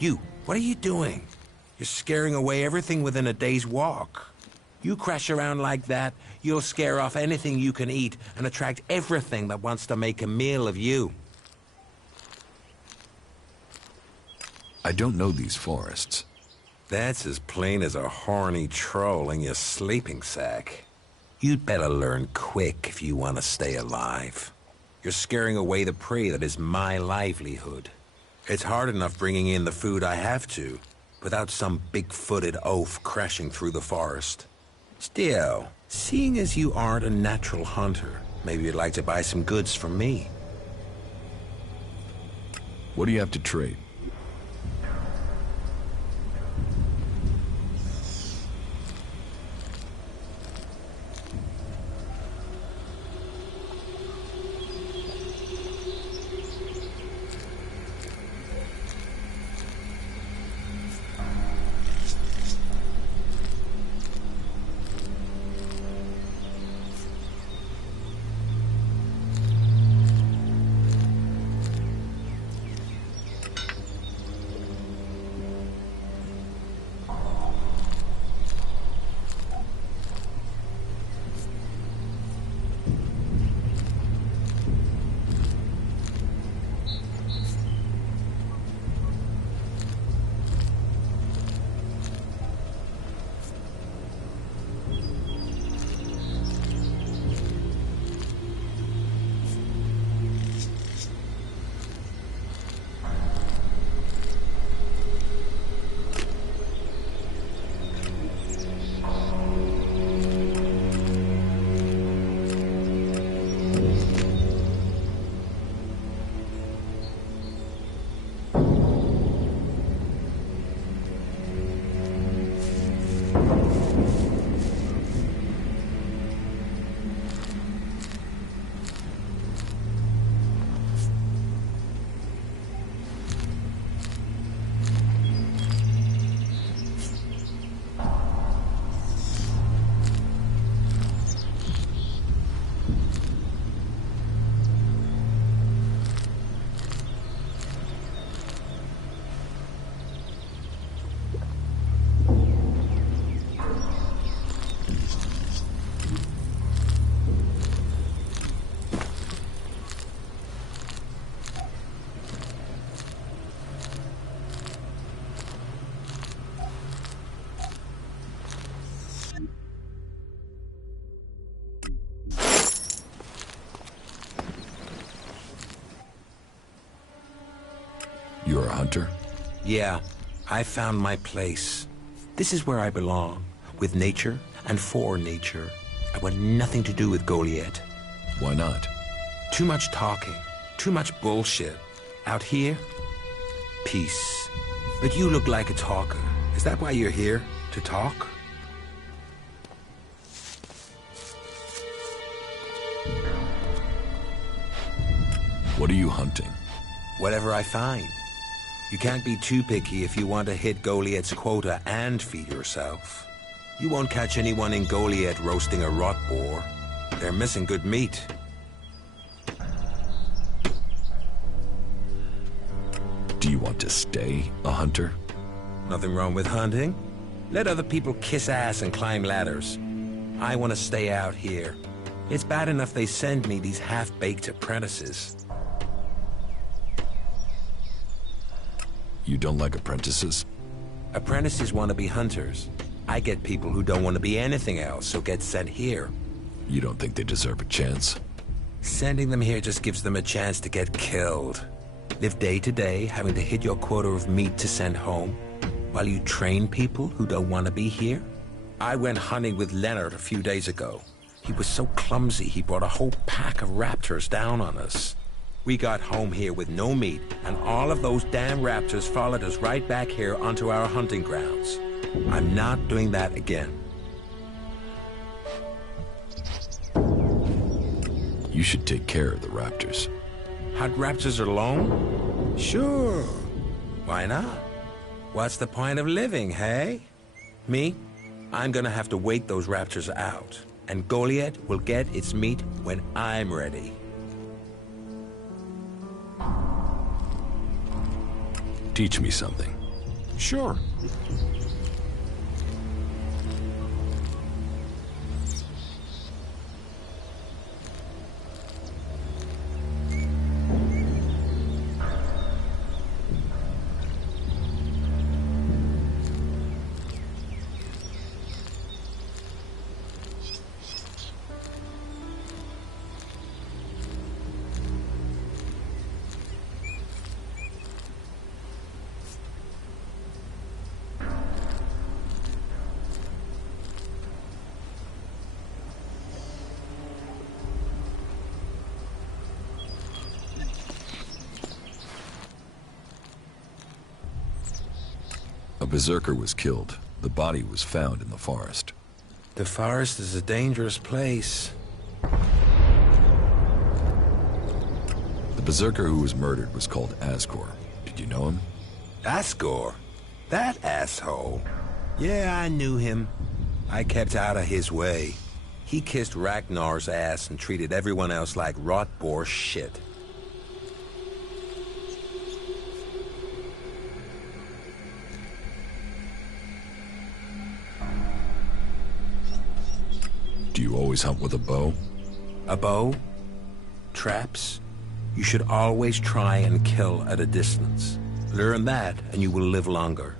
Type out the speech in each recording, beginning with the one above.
You, what are you doing? You're scaring away everything within a day's walk. You crash around like that, you'll scare off anything you can eat and attract everything that wants to make a meal of you. I don't know these forests. That's as plain as a horny troll in your sleeping sack. You'd better learn quick if you want to stay alive. You're scaring away the prey that is my livelihood. It's hard enough bringing in the food I have to, without some big-footed oaf crashing through the forest. Still, seeing as you aren't a natural hunter, maybe you'd like to buy some goods from me. What do you have to trade? You're a hunter? Yeah, I found my place. This is where I belong, with nature and for nature. I want nothing to do with Goliath. Why not? Too much talking, too much bullshit. Out here, peace. But you look like a talker. Is that why you're here? To talk? What are you hunting? Whatever I find. You can't be too picky if you want to hit Goliath's quota and feed yourself. You won't catch anyone in Goliath roasting a rot boar. They're missing good meat. Do you want to stay a hunter? Nothing wrong with hunting. Let other people kiss ass and climb ladders. I want to stay out here. It's bad enough they send me these half-baked apprentices. You don't like apprentices? Apprentices want to be hunters. I get people who don't want to be anything else, so get sent here. You don't think they deserve a chance? Sending them here just gives them a chance to get killed. Live day to day, having to hit your quota of meat to send home, while you train people who don't want to be here? I went hunting with Leonard a few days ago. He was so clumsy he brought a whole pack of raptors down on us. We got home here with no meat, and all of those damn raptors followed us right back here onto our hunting grounds. I'm not doing that again. You should take care of the raptors. Hunt raptors alone? Sure. Why not? What's the point of living, hey? Me? I'm gonna have to wait those raptors out, and Goliath will get its meat when I'm ready. Teach me something. Sure. A berserker was killed. The body was found in the forest. The forest is a dangerous place. The berserker who was murdered was called Asgore. Did you know him? Asgore? That asshole? Yeah, I knew him. I kept out of his way. He kissed Ragnar's ass and treated everyone else like rot-bore shit. Do you always hunt with a bow? A bow? Traps? You should always try and kill at a distance. Learn that, and you will live longer.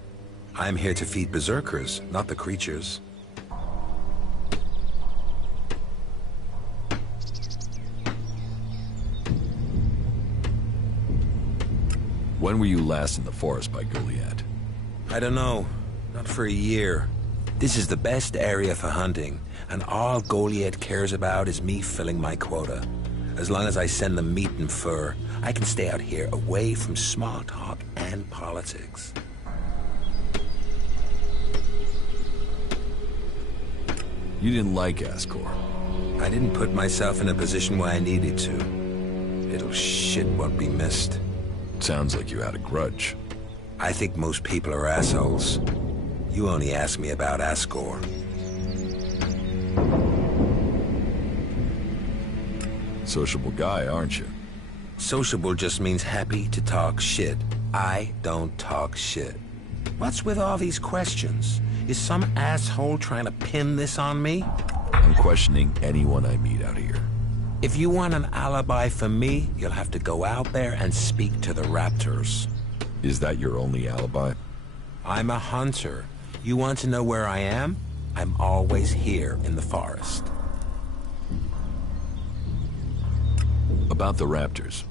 I'm here to feed berserkers, not the creatures. When were you last in the forest by Goliath? I don't know. Not for a year. This is the best area for hunting, and all Goliath cares about is me filling my quota. As long as I send them meat and fur, I can stay out here away from small talk and politics. You didn't like Asgore. I didn't put myself in a position where I needed to. Little shit won't be missed. Sounds like you had a grudge. I think most people are assholes. You only asked me about Asgore. Sociable guy, aren't you? Sociable just means happy to talk shit. I don't talk shit. What's with all these questions? Is some asshole trying to pin this on me? I'm questioning anyone I meet out here. If you want an alibi for me, you'll have to go out there and speak to the raptors. Is that your only alibi? I'm a hunter. You want to know where I am? I'm always here in the forest. About the raptors.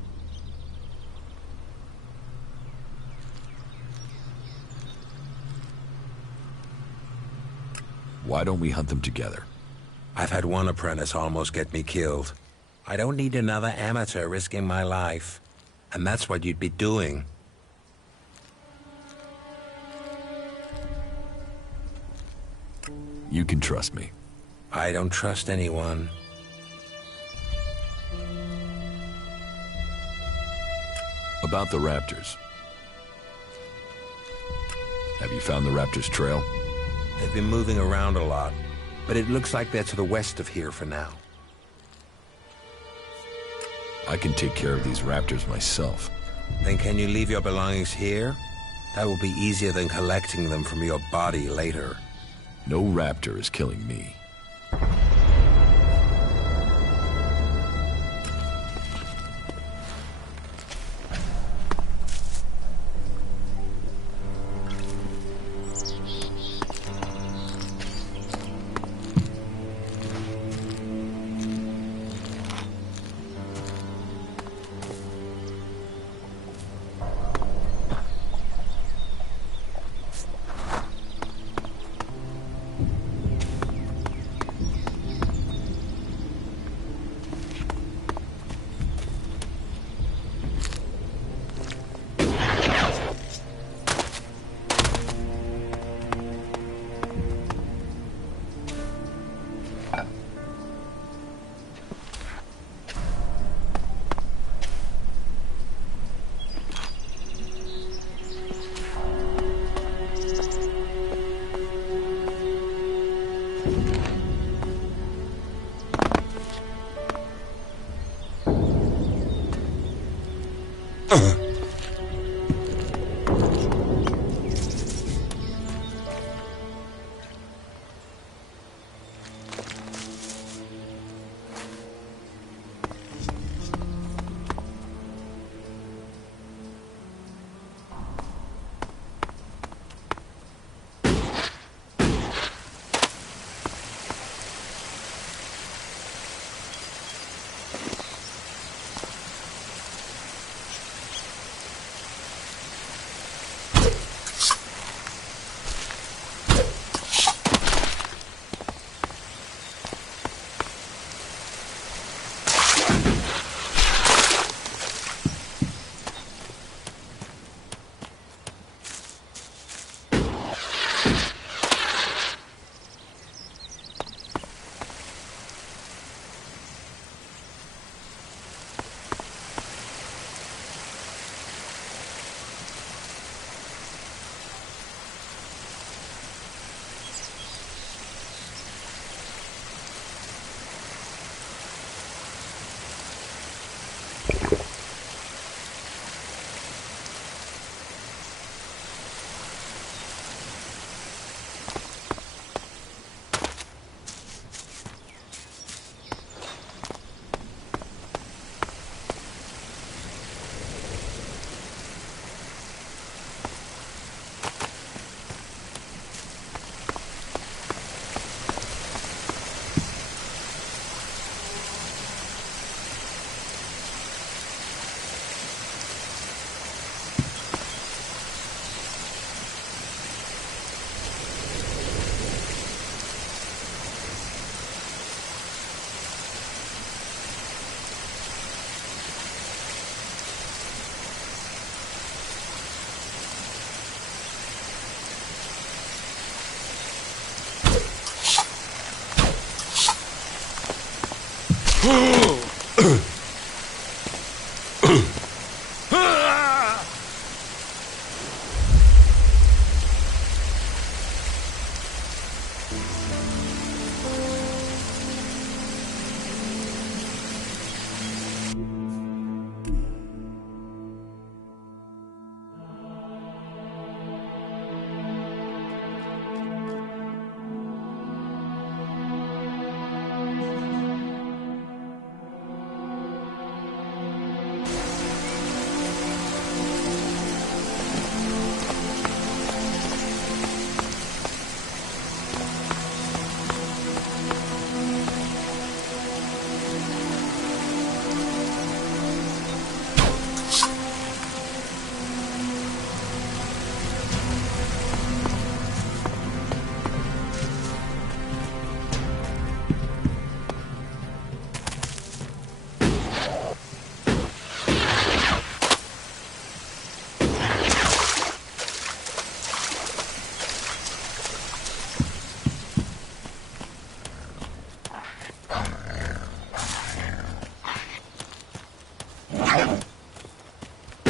Why don't we hunt them together? I've had one apprentice almost get me killed. I don't need another amateur risking my life. And that's what you'd be doing. You can trust me. I don't trust anyone. About the raptors. Have you found the raptors' trail? They've been moving around a lot, but it looks like they're to the west of here for now. I can take care of these raptors myself. Then can you leave your belongings here? That will be easier than collecting them from your body later. No raptor is killing me.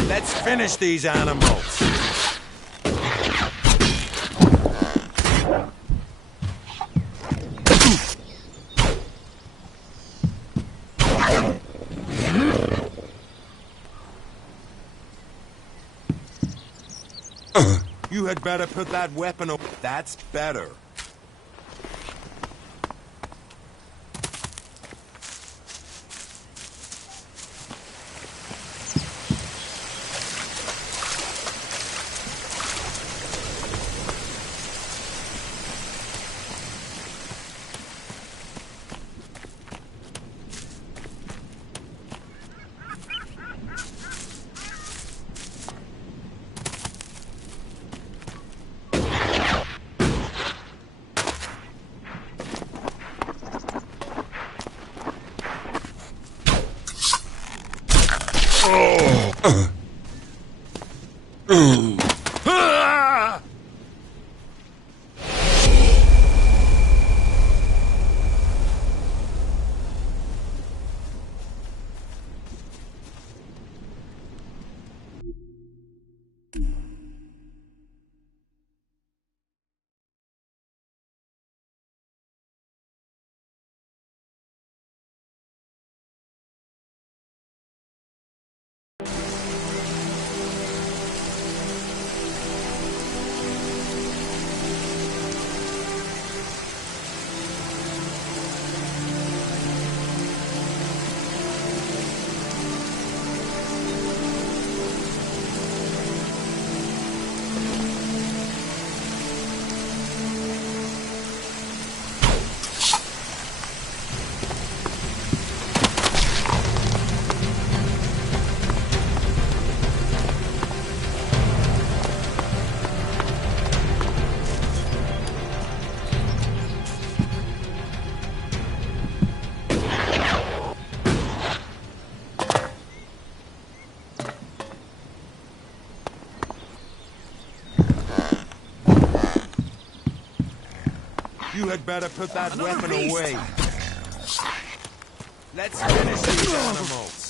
Let's finish these animals. You had better put that weapon away. That's better. You had better put that weapon away. Let's finish these animals.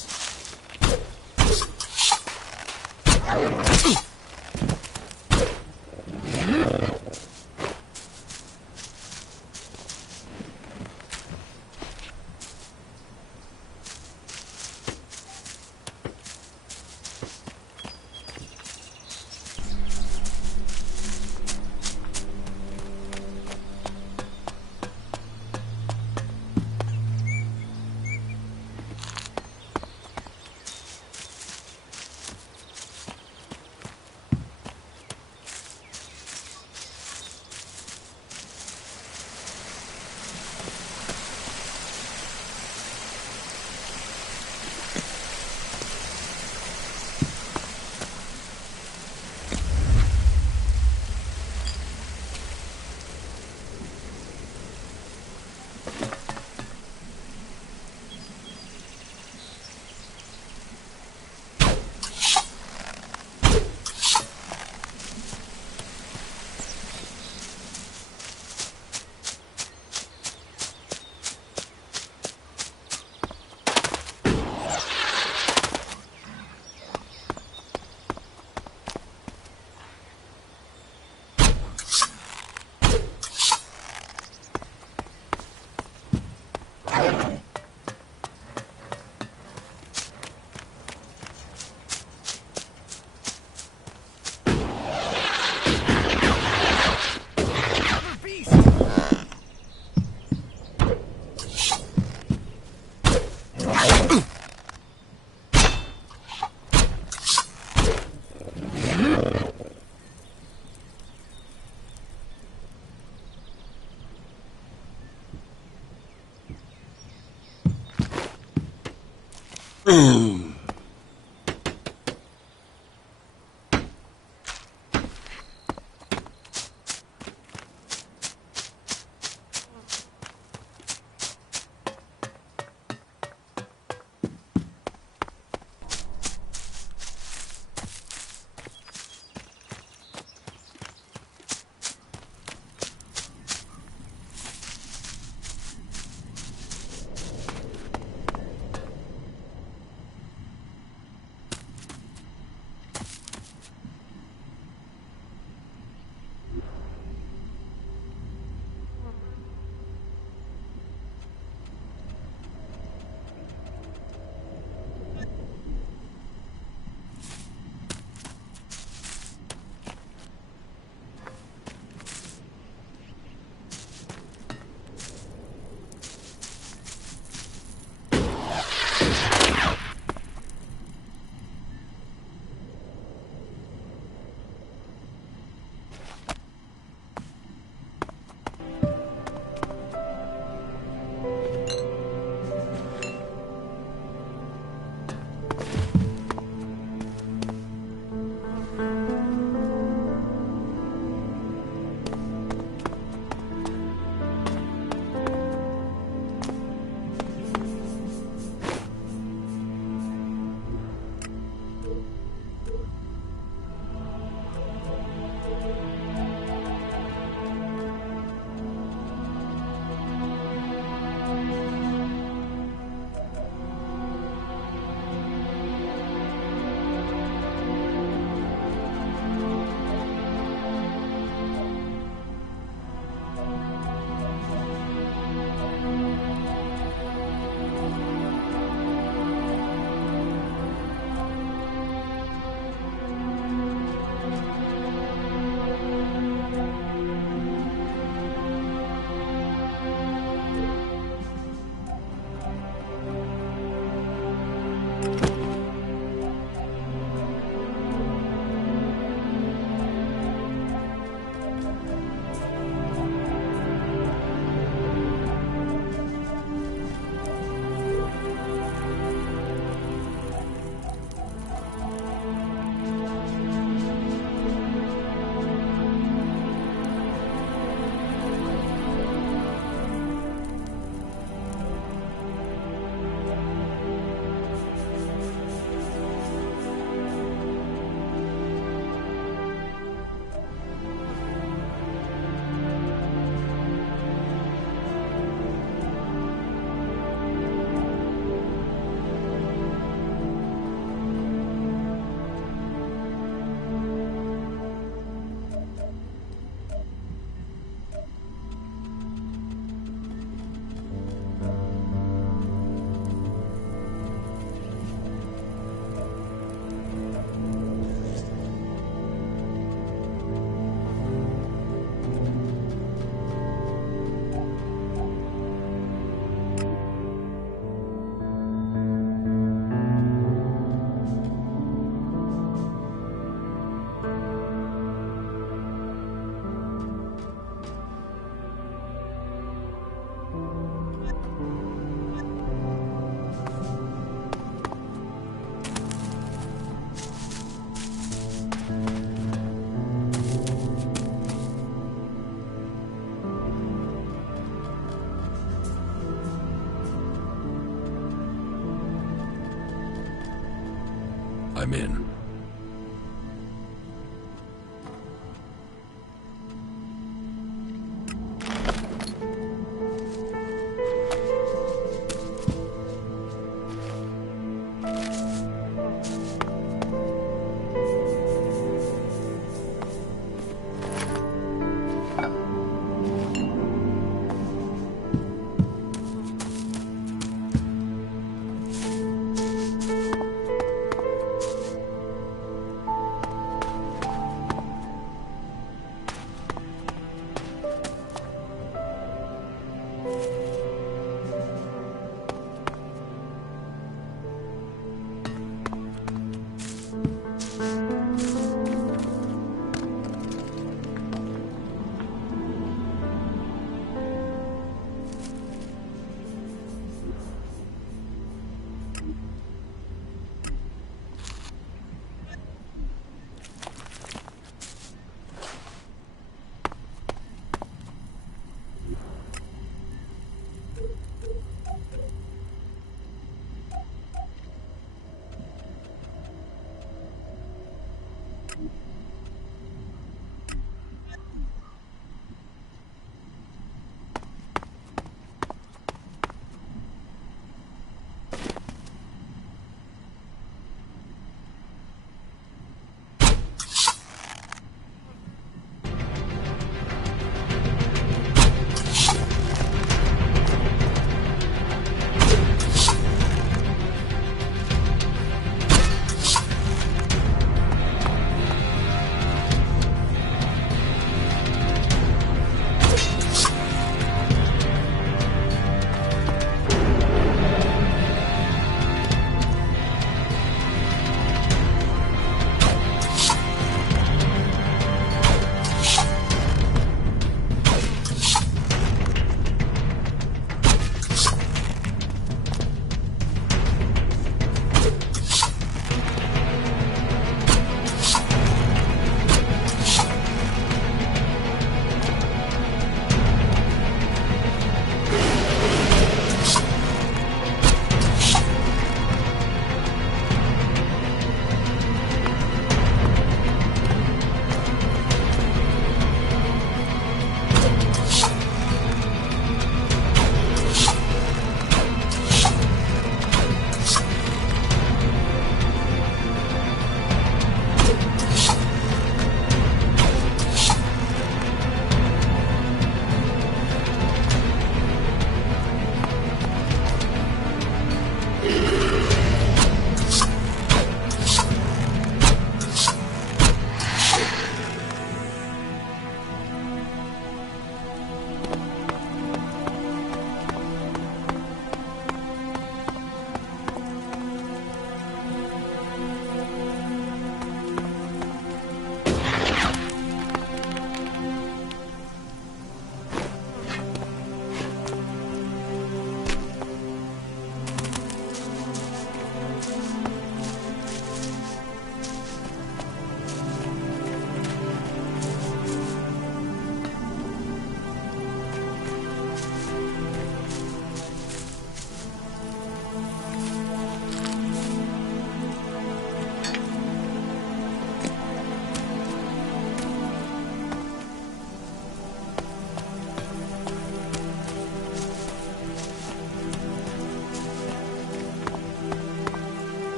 I'm in.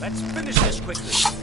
Let's finish this quickly.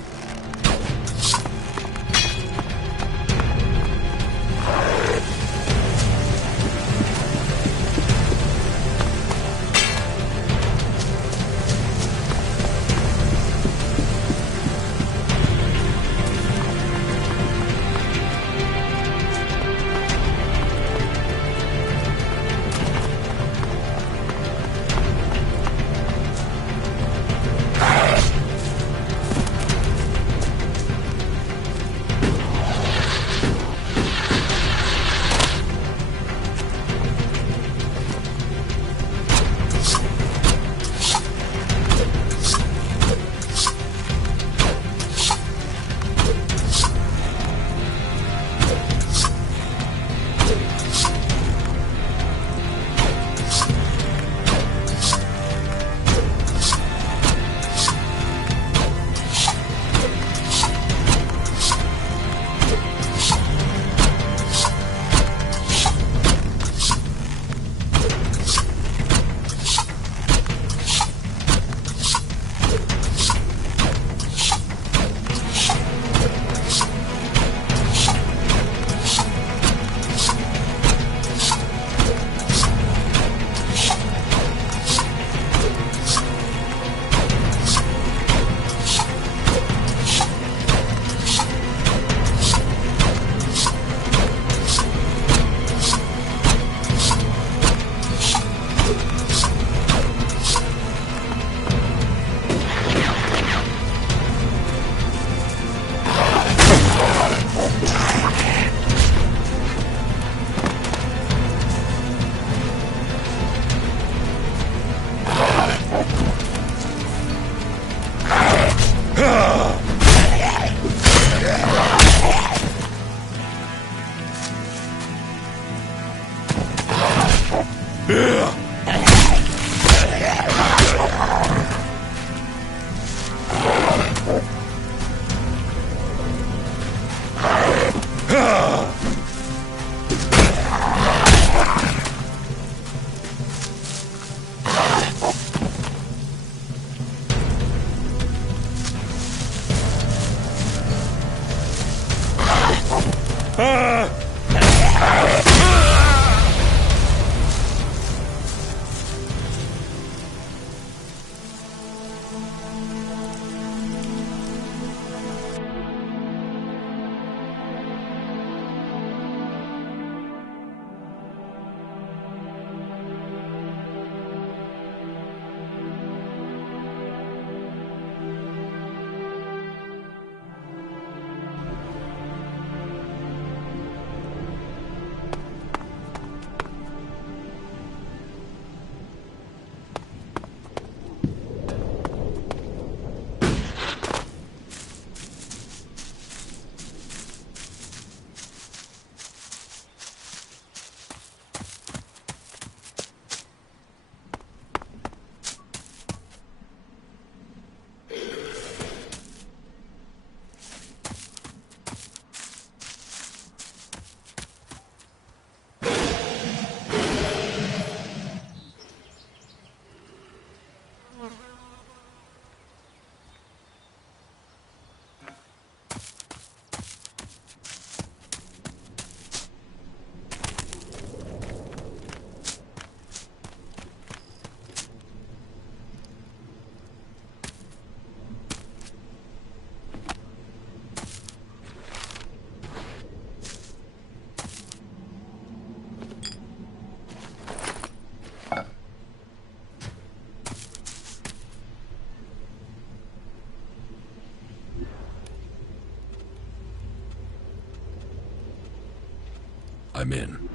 I'm in.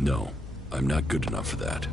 No, I'm not good enough for that.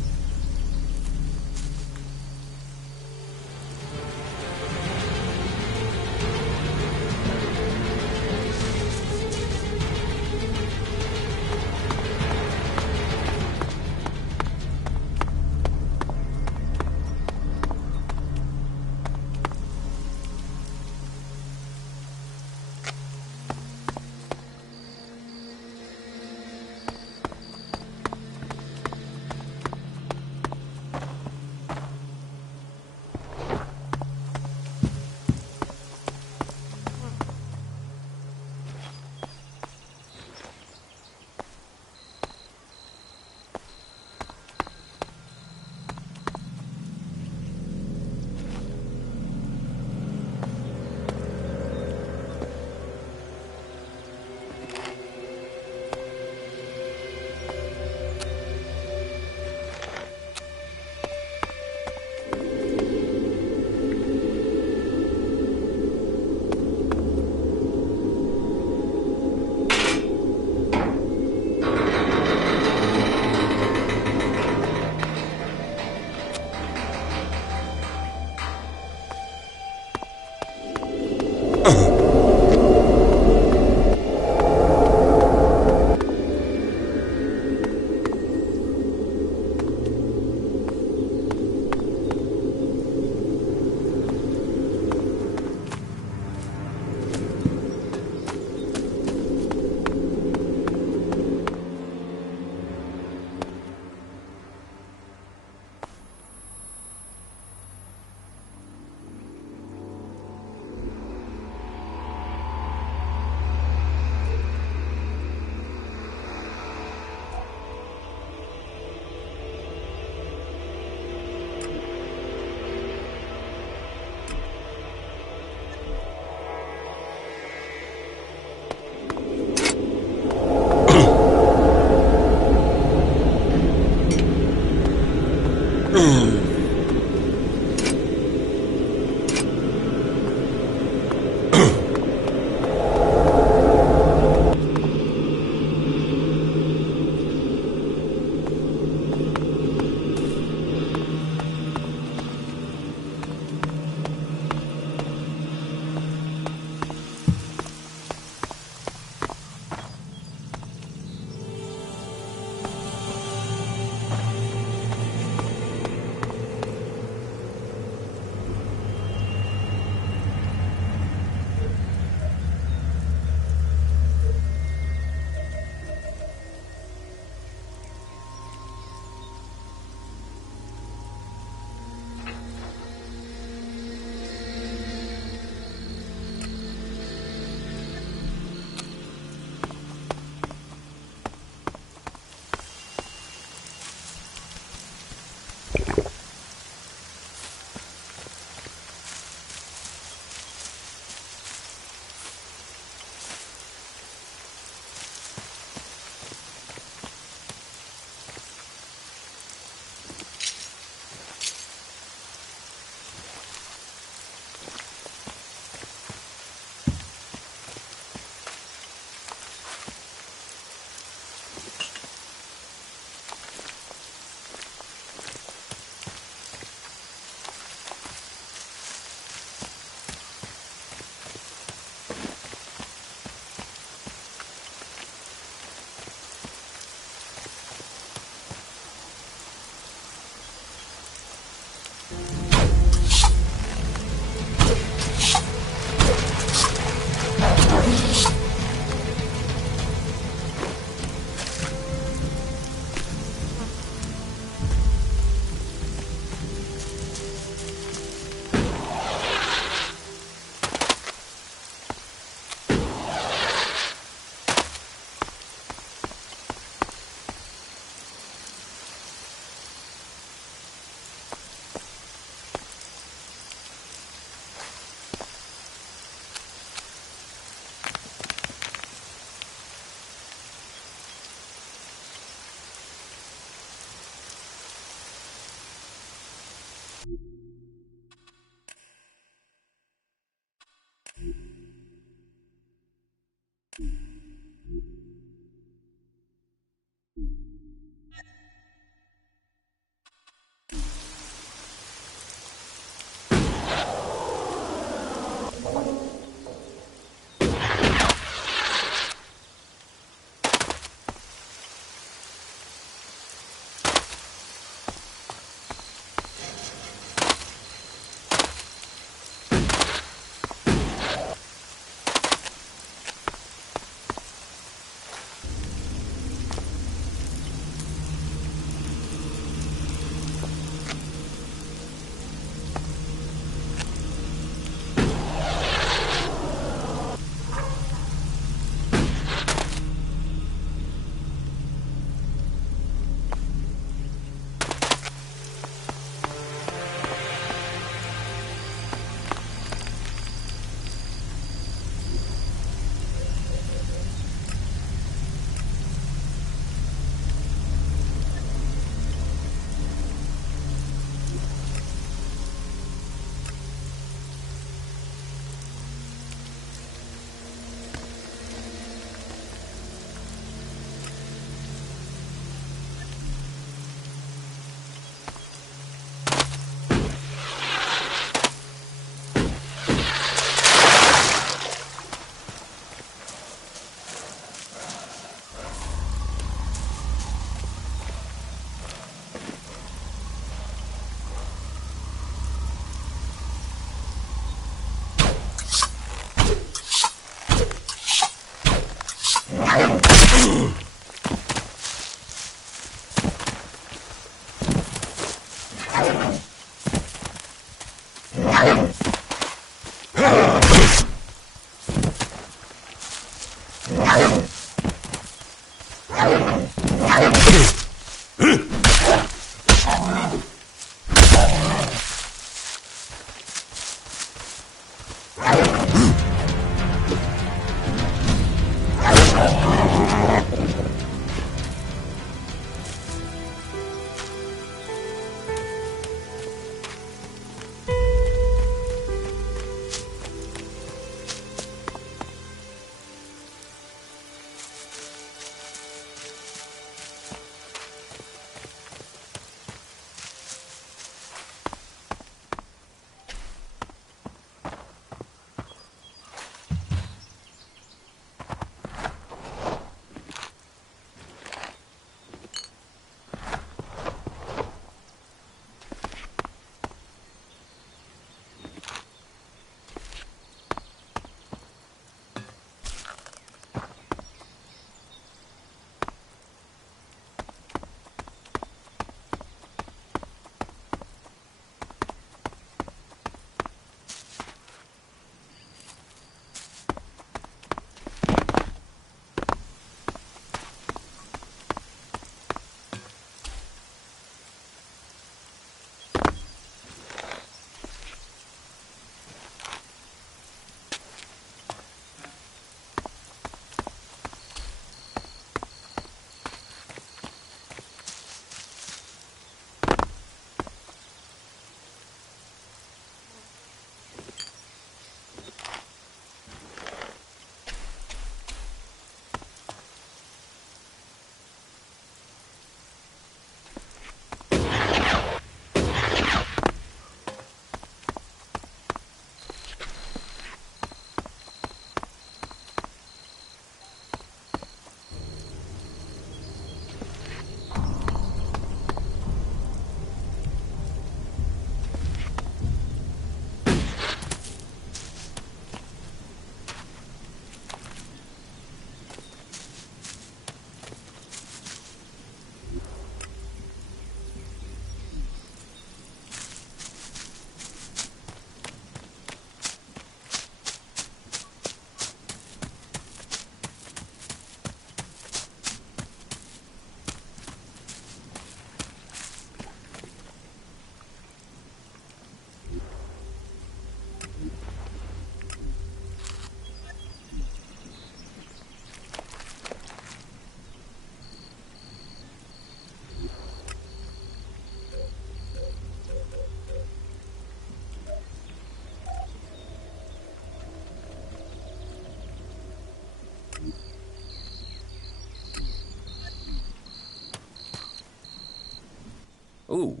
Ooh,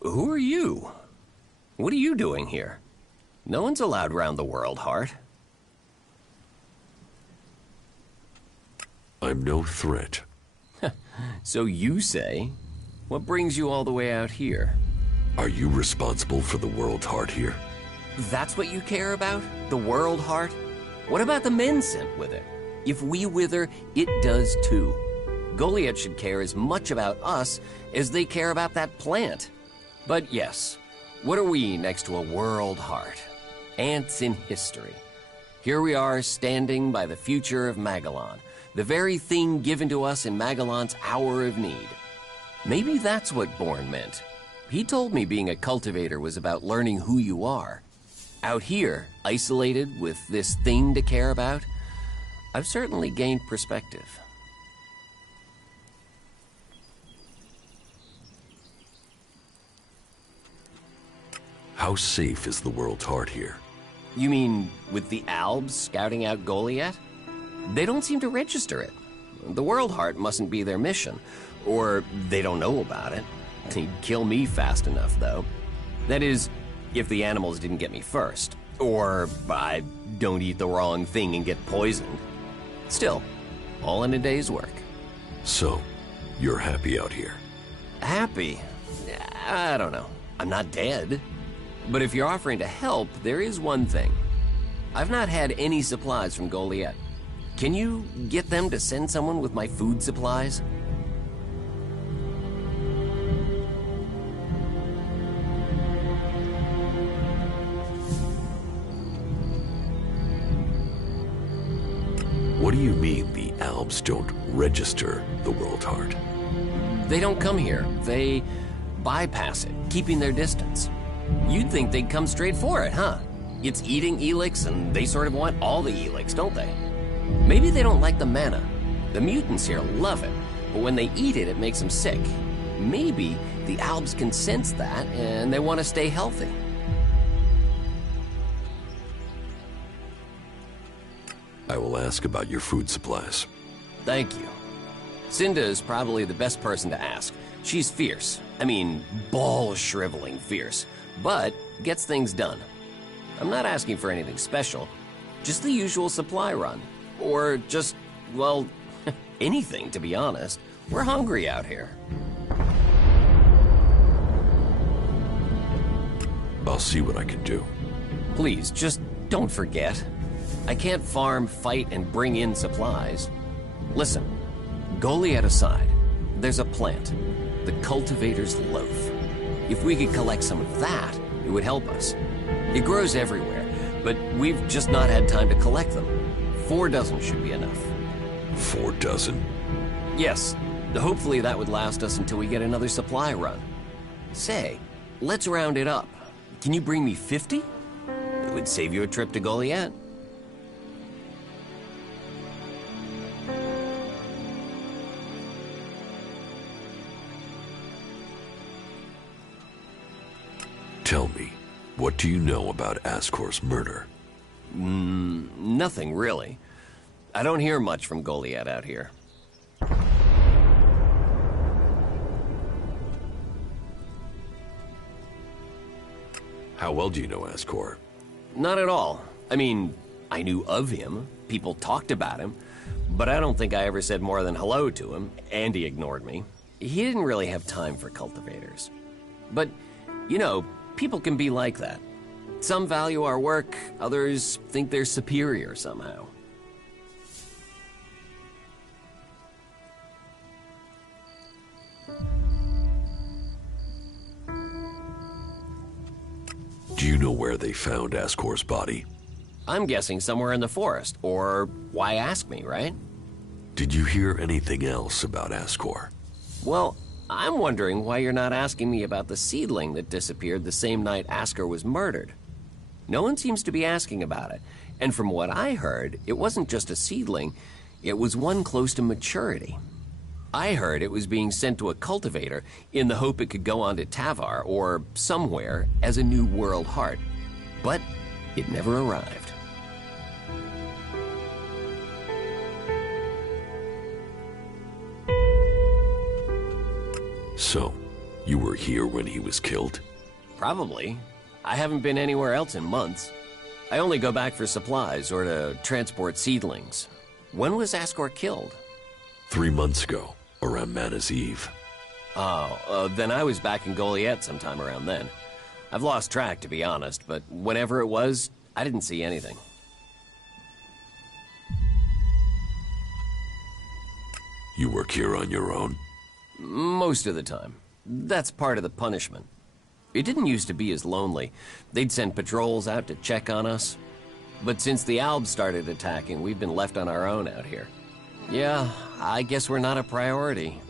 who are you? What are you doing here? No one's allowed round the world, Hart. I'm no threat. So you say. What brings you all the way out here? Are you responsible for the world, Hart, here? That's what you care about? The world, Hart? What about the men sent with it? If we wither, it does too. Goliath should care as much about us as they care about that plant. But yes, what are we next to a world, Hart? Ants in history. Here we are standing by the future of Magellan, the very thing given to us in Magellan's hour of need. Maybe that's what Bourne meant. He told me being a cultivator was about learning who you are. Out here, isolated with this thing to care about, I've certainly gained perspective. How safe is the world's Hart here? You mean with the Albs scouting out Goliath? They don't seem to register it. The World Heart mustn't be their mission, or they don't know about it. They'd kill me fast enough, though. That is, if the animals didn't get me first, or I don't eat the wrong thing and get poisoned. Still, all in a day's work. So, you're happy out here? Happy? I don't know. I'm not dead. But if you're offering to help, there is one thing. I've not had any supplies from Goliath. Can you get them to send someone with my food supplies? What do you mean the Albs don't register the World Heart? They don't come here. They bypass it, keeping their distance. You'd think they'd come straight for it, huh? It's eating ELEX, and they sort of want all the ELEX, don't they? Maybe they don't like the mana. The mutants here love it, but when they eat it, it makes them sick. Maybe the Albs can sense that, and they want to stay healthy. I will ask about your food supplies. Thank you. Cinda is probably the best person to ask. She's fierce. I mean, ball-shriveling fierce, but gets things done. I'm not asking for anything special, just the usual supply run. Or just, well, anything, to be honest. We're hungry out here. I'll see what I can do. Please, just don't forget. I can't farm, fight, and bring in supplies. Listen, Goliath aside, there's a plant, the Cultivator's Loaf. If we could collect some of that, it would help us. It grows everywhere, but we've just not had time to collect them. 4 dozen should be enough. 4 dozen? Yes, hopefully that would last us until we get another supply run. Say, let's round it up. Can you bring me 50? It would save you a trip to Goliath. Tell me, what do you know about Ascor's murder? Nothing really. I don't hear much from Goliath out here. How well do you know Ascor? Not at all. I mean, I knew of him, people talked about him, but I don't think I ever said more than hello to him, and he ignored me. He didn't really have time for cultivators. But, you know, people can be like that. Some value our work, others think they're superior somehow. Do you know where they found Ascor's body? I'm guessing somewhere in the forest, or why ask me, right? Did you hear anything else about Ascor? Well, I'm wondering why you're not asking me about the seedling that disappeared the same night Ascor was murdered. No one seems to be asking about it, and from what I heard, it wasn't just a seedling, it was one close to maturity. I heard it was being sent to a cultivator in the hope it could go on to Tavar or somewhere as a new world heart, but it never arrived. So, you were here when he was killed? Probably. I haven't been anywhere else in months. I only go back for supplies or to transport seedlings. When was Ascor killed? 3 months ago, around Mana's Eve. Oh, then I was back in Goliath sometime around then. I've lost track, to be honest, but whenever it was, I didn't see anything. You work here on your own? Most of the time. That's part of the punishment. It didn't used to be as lonely. They'd send patrols out to check on us. But since the Albs started attacking, we've been left on our own out here. Yeah, I guess we're not a priority.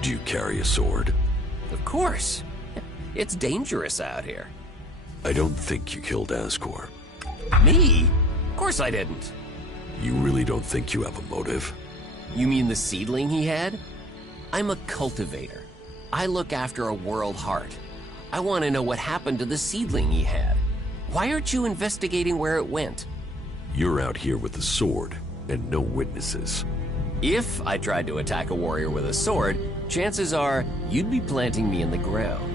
Do you carry a sword? Of course. It's dangerous out here. I don't think you killed Ascor. Me? Of course I didn't. You really don't think you have a motive? You mean the seedling he had? I'm a cultivator. I look after a world heart. I want to know what happened to the seedling he had. Why aren't you investigating where it went? You're out here with a sword and no witnesses. If I tried to attack a warrior with a sword, chances are you'd be planting me in the ground.